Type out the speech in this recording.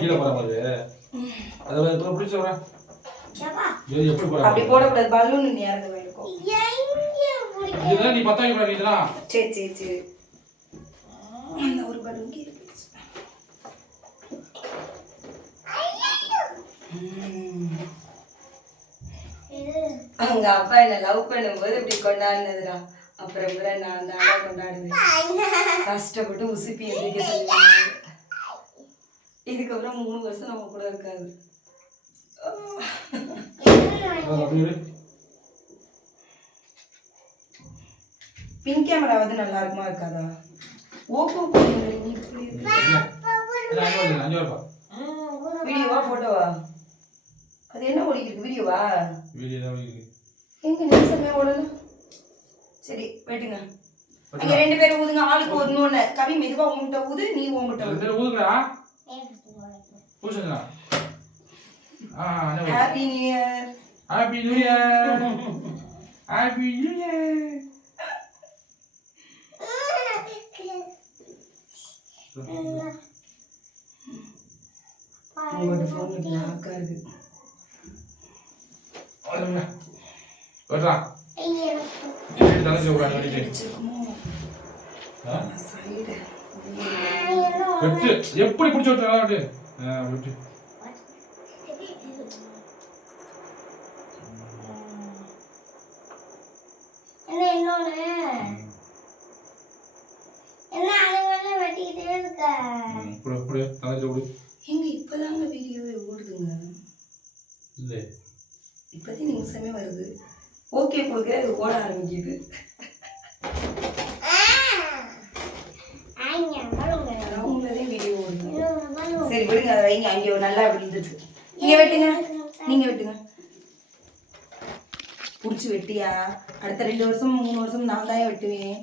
கீழே போற மாதிரி அதை பிடிச்சி வரேன். எப்படி போடக்கூடாது, பலூன் நேரம் இருக்கும். நீ 10 ரூபாய் இதெல்லாம் சரி சரி சரி ஒரு பலூன் இருக்கு. அவங்க அப்பா என்ன லவ் பண்ணும்போது இப்படி கொண்டாடினதுடா. அப்புறம் கூட நான் தானே கொண்டாடுவேன். கஷ்டப்பட்டு உசுப்பி எதிர்க்க சொல்லுவாங்க. இதுக்கப்புறம் 3 வருஷம் நம்ம கூட இருக்காது. பின் கேமரா வந்து நல்லா இருக்குமா இருக்காதா? ஓப்போ வீடியோவா போட்டோவா? அது என்ன ஓடிக்கிருக்கு? வீடியோவா? வீடியோ தான் ஓடிக்கிருக்கு. எங்க நிமிஷமே ஓடல. சரி வெட்டுங்க. நீங்க 2 பேரும் ஊதுங்க. ஆளுக்கு ஒண்ணு. கவி மெதுவா உன்கிட்ட ஊது, நீ உன்கிட்ட ஊது. 2 பேரும் ஊதுங்கடா. பூசுங்க. Happy new year. Happy new year. Happy new year. உங்களோட ஃபோன் லாக்கா இருக்கு. வரங்க. வரடா. இது தலஞ்சு உட்கார்ந்து வெட்டிட்டு. சைடு. வெட்டு. எப்படி பிடிச்சு விட்டா வெட்டு. வெட்டு. இன்னொன்னு என்ன அங்கங்க வெட்டிட்டே இருக்க. புடி தலஞ்சு ஓடு. எங்க இப்பதாங்க வீடியோவே ஓடுதுங்க. இல்ல. இப்போதே நிமிஷமே வருது. ஓகே கொடுக்குற அது ஓட ஆரம்பிக்குது. அவங்களே வீடியோ ஓடுது. சரி விடுங்க, அதை வைங்க. அங்கே நல்லா விழுந்துட்டு. நீங்க வெட்டுங்க, நீங்க வெட்டுங்க. பிடிச்சி வெட்டியா? அடுத்த 2 வருஷம் 3 வருஷம் நான் தான் வெட்டுவேன்.